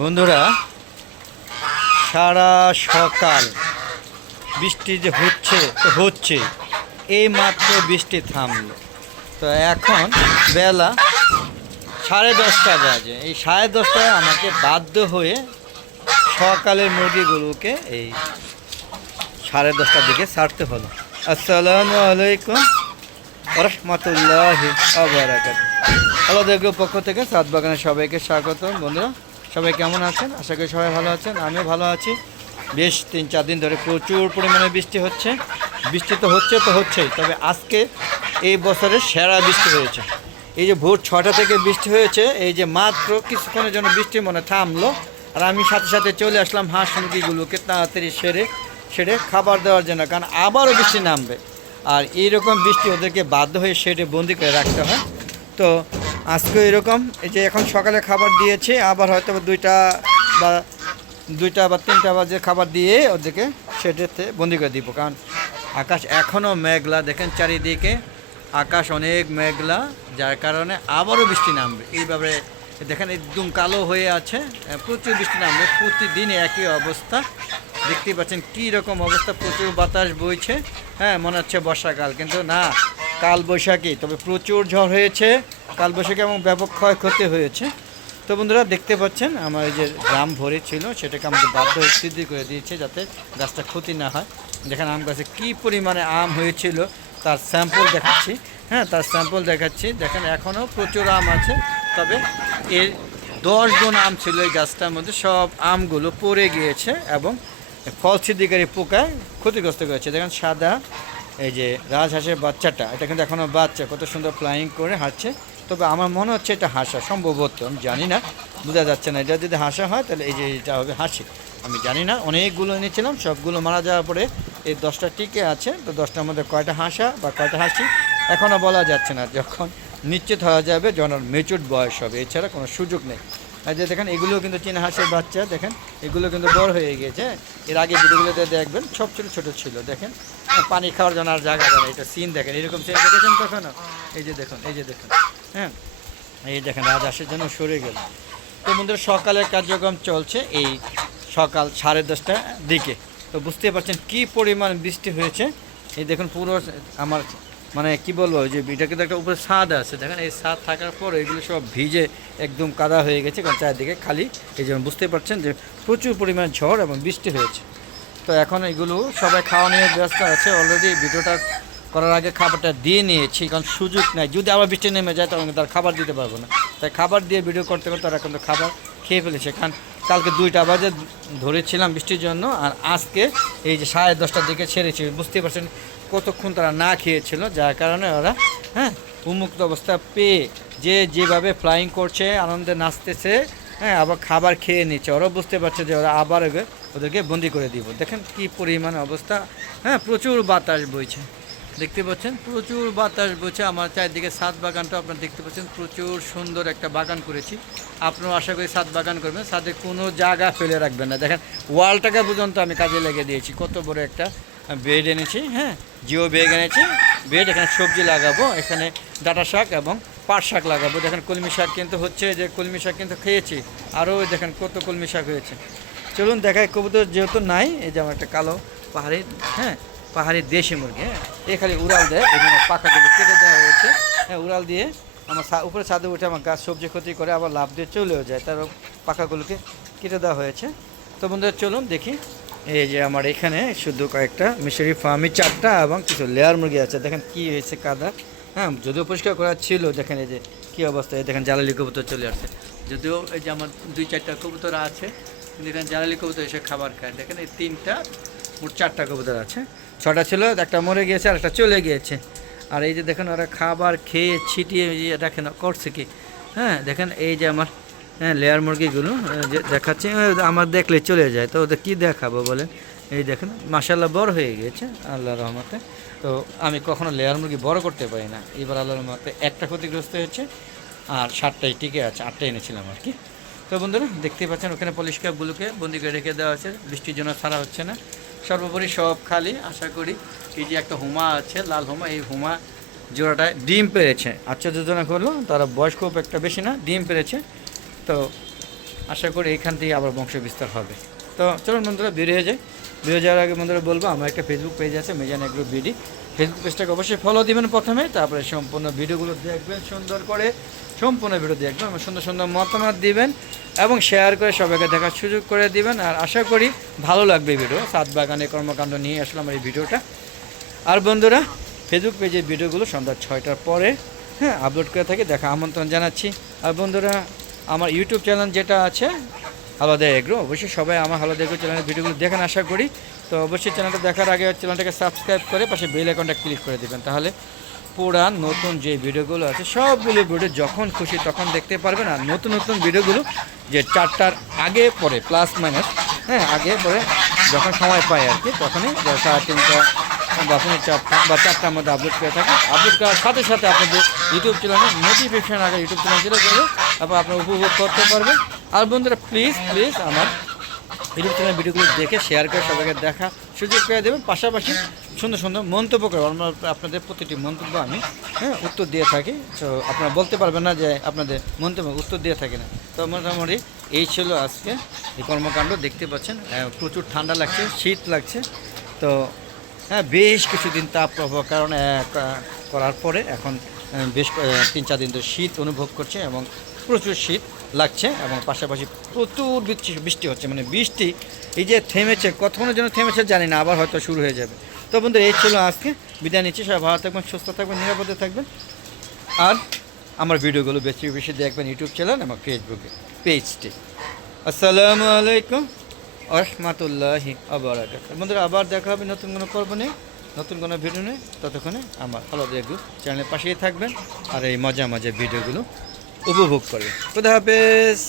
বন্ধুরা, সারা সকাল বৃষ্টি যে হচ্ছে এই মাত্র বৃষ্টি থামলো। তো এখন বেলা 10:30 বাজে। এই 10:30টায় আমাকে বাধ্য হয়ে সকালের মুরগিগুলোকে এই 10:30টার দিকে ছাড়তে হলো। আসসালামু আলাইকুম রহমতুল্লাহি ওয়া বারাকাতুহু। আল্লাহ গ্রুপ পক্ষ থেকে সাত বাগানের সবাইকে স্বাগত। বন্ধুরা, সবাই কেমন আছেন? আশা করি সবাই ভালো আছেন, আমিও ভালো আছি। বেশ 3-4 দিন ধরে প্রচুর পরিমাণে বৃষ্টি হচ্ছে। বৃষ্টি তো হচ্ছেই, তবে আজকে এই বছরের সেরা বৃষ্টি হয়েছে। এই যে ভোর 6টা থেকে বৃষ্টি হয়েছে, এই যে মাত্র কিছুক্ষণের জন্য বৃষ্টি মনে থামলো, আর আমি সাথে সাথে চলে আসলাম হাঁস মুরগিগুলোকে তাড়াতাড়ি সেরে খাবার দেওয়ার জন্য, কারণ আবারও বৃষ্টি নামবে। আর এইরকম বৃষ্টি ওদেরকে বাধ্য হয়ে শেডে বন্দি করে রাখতে হয়। তো আজকে এরকম, এই যে এখন সকালে খাবার দিয়েছে, আবার হয়তো 2টা বা 3টা বাজে খাবার দিয়ে ওদেরকে শেডেতে বন্দি করে দিব। কারণ আকাশ এখনও মেঘলা, দেখেন চারিদিকে আকাশ অনেক মেঘলা, যার কারণে আবারও বৃষ্টি নামবে। এইভাবে দেখেন একদম কালো হয়ে আছে, প্রচুর বৃষ্টি নামবে। প্রতিদিনই একই অবস্থা, দেখতেই পাচ্ছেন কী রকম অবস্থা। প্রচুর বাতাস বইছে, হ্যাঁ মনে হচ্ছে বর্ষাকাল, কিন্তু না, কাল বৈশাখী। তবে প্রচুর ঝড় হয়েছে কাল বৈশাখী এবং ব্যাপক ক্ষয়ক্ষতি হয়েছে। তো বন্ধুরা, দেখতে পাচ্ছেন আমার এই যে ড্রাম ভরে ছিল, সেটাকে আমাকে বাধ্য হয়ে সিদ্ধি করে দিয়েছে যাতে গাছটা ক্ষতি না হয়। দেখেন আম গাছে কী পরিমাণে আম হয়েছিল তার স্যাম্পল দেখাচ্ছি। হ্যাঁ, তার স্যাম্পল দেখাচ্ছি। দেখেন এখনও প্রচুর আম আছে, তবে এর 10 গুণ আম ছিল এই গাছটার মধ্যে। সব আমগুলো পড়ে গিয়েছে এবং ফল ছিদ্রকারী পোকায় ক্ষতিগ্রস্ত করেছে। দেখেন সাদা এই যে রাজহাঁসের বাচ্চাটা, এটা কিন্তু এখনও বাচ্চা, কত সুন্দর ফ্লাইং করে হাঁটছে। তবে আমার মনে হচ্ছে এটা হাঁসা, সম্ভবত, আমি জানি না, বোঝা যাচ্ছে না। এটা যদি হাঁসা হয় তাহলে এই যে এটা হবে হাসি, আমি জানি না। অনেকগুলো এনেছিলাম, সবগুলো মারা যাওয়ার পরে এই 10টা টিকে আছে। তো 10টার মধ্যে কয়টা হাঁসা বা কয়টা হাসি এখনও বলা যাচ্ছে না। যখন নিশ্চিত হওয়া যাবে, যখন মেচুর বয়স হবে, এছাড়া কোনো সুযোগ নেই। আর যে দেখেন এগুলো কিন্তু চীনা হাঁসের বাচ্চা, দেখেন এগুলো কিন্তু বড় হয়ে গিয়েছে। এর আগে ভিডিওগুলোতে দেখবেন সব ছোটো ছিল। দেখেন পানি খাওয়ার জন্য আর জায়গা দেয় না। এটা সিন দেখেন, এরকম সিন দেখেছেন কখনো? এই যে দেখুন, হ্যাঁ, এই দেখেন রাজহাঁসের জন্য সরে গেল। তো বন্ধুরা, সকালের কার্যক্রম চলছে এই সকাল 10:30টার দিকে। তো বুঝতে পারছেন কী পরিমাণ বৃষ্টি হয়েছে। এই দেখুন পুরো আমার মানে কি বলবো, যে এটা কিন্তু একটা উপরে ছাদ আছে, দেখেন এই ছাদ থাকার পর এগুলো সব ভিজে একদম কাদা হয়ে গেছে, কারণ চারিদিকে খালি। এই জন্য বুঝতে পারছেন যে প্রচুর পরিমাণ ঝড় এবং বৃষ্টি হয়েছে। তো এখন এগুলো সবাই খাওয়া নিয়ে ব্যস্ত আছে। অলরেডি ভিডিওটা করার আগে খাবারটা দিয়ে নিয়েছি, কারণ সুযোগ নাই, যদি আবার বৃষ্টি নেমে যায় তখন তার খাবার দিতে পারবো না। তাই খাবার দিয়ে ভিডিও করতে তারা কিন্তু খাবার খেয়ে ফেলেছে। কারণ কালকে 2টা বাজে ধরেছিলাম বৃষ্টির জন্য, আর আজকে এই যে 10:30টার দিকে ছেড়েছি। বুঝতে পারছেন কতক্ষণ তারা না খেয়েছিল, যার কারণে ওরা উন্মুক্ত অবস্থা পেয়ে যেভাবে ফ্লাইং করছে, আনন্দে নাচতেছে, আবার খাবার খেয়ে নিচ্ছে। ওরাও বুঝতে পারছে যে ওরা আবার ওদেরকে বন্দি করে দিব। দেখেন কি পরিমাণ অবস্থা। প্রচুর বাতাস বইছে, দেখতে পাচ্ছেন প্রচুর বাতাস বইছে। আমার চারদিকে ছাদ বাগানটা আপনারা দেখতে পাচ্ছেন, প্রচুর সুন্দর একটা বাগান করেছি। আপনারাও আশা করি ছাদ বাগান করবেন, ছাদে কোনো জায়গা ফেলে রাখবেন না। দেখেন ওয়ালটাকে পর্যন্ত আমি কাজে লেগে দিয়েছি। কত বড় একটা বেড এনেছি, জিও বেগ এনেছি, বেড। এখানে সবজি লাগাবো, এখানে ডাঁটা শাক এবং পাট শাক লাগাবো। দেখেন কলমি শাক কিন্তু হচ্ছে, যে কলমি শাক কিন্তু খেয়েছি, আরও দেখেন কত কলমি শাক হয়েছে। চলুন দেখায়। কবুতর যেহেতু নাই, এই যে আমার একটা কালো পাহাড়ি, পাহাড়ি দেশি মুরগি, এ খালি উড়াল দেয়। এই জন্য পাখাগুলো কেটে দেওয়া হয়েছে। উড়াল দিয়ে আমার উপরে ছাদে উঠে আমার গাছ সবজি ক্ষতি করে, আবার লাভ দিয়ে চলেও যায়, তার পাখাগুলোকে কেটে দেওয়া হয়েছে। তো বন্ধুরা চলুন দেখি। এই যে আমার এখানে শুধু কয়েকটা মিশরি ফার্মি 4টা এবং কিছু লেয়ার মুরগি আছে। দেখেন কি হয়েছে কাদা, যদিও পরিষ্কার করা ছিল। দেখেন এই যে কী অবস্থা। এই দেখেন জ্বালালি কবুতর চলে আসছে, যদিও এই যে আমার 2-4টা কবুতর আছে, দেখেন জ্বালালি কবুতর এসে খাবার খায়। দেখেন এই 3টা, মোট 4টা কবুতর আছে। 6টা ছিল, একটা মরে গিয়েছে আর একটা চলে গিয়েছে। আর এই যে দেখেন ওরা খাবার খেয়ে ছিটিয়ে দেখেন করছে কি। দেখেন এই যে আমার লেয়ার মুরগিগুলো যে দেখাচ্ছে, আমার দেখলে চলে যায়, তো ওদের কী দেখাবো বলেন। এই দেখেন মাশাআল্লাহ বড় হয়ে গিয়েছে আল্লাহর রহমতে। তো আমি কখনো লেয়ার মুরগি বড় করতে পারি না। এবার আল্লাহর রহমতে একটা ক্ষতিগ্রস্ত হয়েছে, আর 7টাই টিকে আছে। 8টা এনেছিলাম আর কি। তো বন্ধুরা দেখতেই পাচ্ছেন ওখানে পলিশকাপগুলোকে বন্দি করে রেখে দেওয়া আছে, বৃষ্টির জন্য ছাড়া হচ্ছে না। সর্বোপরি সব খালি। আশা করি এই যে একটা হুমা আছে, লাল হুমা, এই হুমা জোড়াটায় ডিম পেরেছে। আশ্চর্যজনক হলো, তারা বয়স খুব একটা বেশি না, ডিম পেরেছে। তো আশা করি এইখান থেকে আবার বংশ বিস্তার হবে। তো চলুন বন্ধুরা বেরিয়ে যাই। বেরিয়ে যাওয়ার আগে বন্ধুরা বলবো, আমার একটা ফেসবুক পেজ আছে মিজান এগ্রো বিডি। ফেসবুক পেজটাকে অবশ্যই ফলো দিবেন প্রথমে, তারপরে সম্পূর্ণ ভিডিওগুলো দেখবেন, সুন্দর করে সম্পূর্ণ ভিডিও দেখবেন এবং সুন্দর সুন্দর মতামত দিবেন এবং শেয়ার করে সবাইকে দেখার সুযোগ করে দিবেন। আর আশা করি ভালো লাগবে ভিডিও, ছাদ বাগানে কর্মকাণ্ড নিয়ে আসলে আমার এই ভিডিওটা। আর বন্ধুরা ফেসবুক পেজের ভিডিওগুলো সন্ধ্যা 6টার পরে আপলোড করে থাকি, দেখা আমন্ত্রণ জানাচ্ছি। আর বন্ধুরা আমার ইউটিউব চ্যানেল যেটা আছে হালদা এগ্রো, অবশ্যই সবাই আমার হালদা এগ্রো চ্যানেলের ভিডিওগুলো দেখেন আশা করি। তো অবশ্যই চ্যানেলটা দেখার আগে চ্যানেলটাকে সাবস্ক্রাইব করে পাশে বেল আইকনটা ক্লিক করে দেবেন, তাহলে পুরান নতুন যে ভিডিওগুলো আছে সবগুলো ভিডিও যখন খুশি তখন দেখতে পারবেন। আর নতুন নতুন ভিডিওগুলো যে 4টার আগে পরে প্লাস মাইনাস আগে পরে যখন সময় পাই আর কি, তখনই 3:30 বা 4টা বা 4টার মধ্যে আপলোড করে থাকি। আপলোড করার সাথে সাথে আপনাদের ইউটিউব চ্যানেলে নোটিফিকেশন আগে ইউটিউব চ্যানেল চলে যাবে, তারপর আপনারা উপভোগ করতে পারবেন। আর বন্ধুরা প্লিজ আমার ইউটিউব চ্যানেল ভিডিওগুলো দেখে শেয়ার করে সবাইকে দেখা সুযোগ করে দেবেন। পাশাপাশি সুন্দর সুন্দর মন্তব্য করে, আপনাদের প্রতিটি মন্তব্য আমি উত্তর দিয়ে থাকি। তো আপনারা বলতে পারবেন না যে আপনাদের মন্তব্য উত্তর দিয়ে থাকি না। তো মোটামুটি এই ছিল আজকে এই কর্মকাণ্ড। দেখতে পাচ্ছেন প্রচুর ঠান্ডা লাগছে, শীত লাগছে। তো বেশ কিছুদিন তাপ প্রবাহ কারণে করার পরে এখন বেশ 3-4 দিন ধরে শীত অনুভব করছে এবং প্রচুর শীত লাগছে এবং পাশাপাশি প্রচুর বৃষ্টি হচ্ছে। মানে বৃষ্টি এই যে থেমেছে, কতক্ষণের জন্য থেমেছে জানি না, আবার হয়তো শুরু হয়ে যাবে। তো বন্ধুরা এই ছিল আজকে, বিদায় নিচ্ছি। সবাই ভালো থাকবেন, সুস্থ থাকবেন, নিরাপদে থাকবেন। আর আমার ভিডিওগুলো বেশি বেশি দেখবেন ইউটিউব চ্যানেল এবং ফেসবুকে পেজটি। আসসালামু আলাইকুম রহমতুল্লাহি আবরাকাতুহু। বন্ধুরা আবার দেখা হবে নতুন কোনো পর্ব নিয়ে, নতুন কোনো ভিডিও নিয়ে। ততক্ষণে আমার হালদা এগ্রো চ্যানেলের পাশেই থাকবেন আর এই মজা ভিডিওগুলো উপভোগ করবেন। খুদা হাফেজ।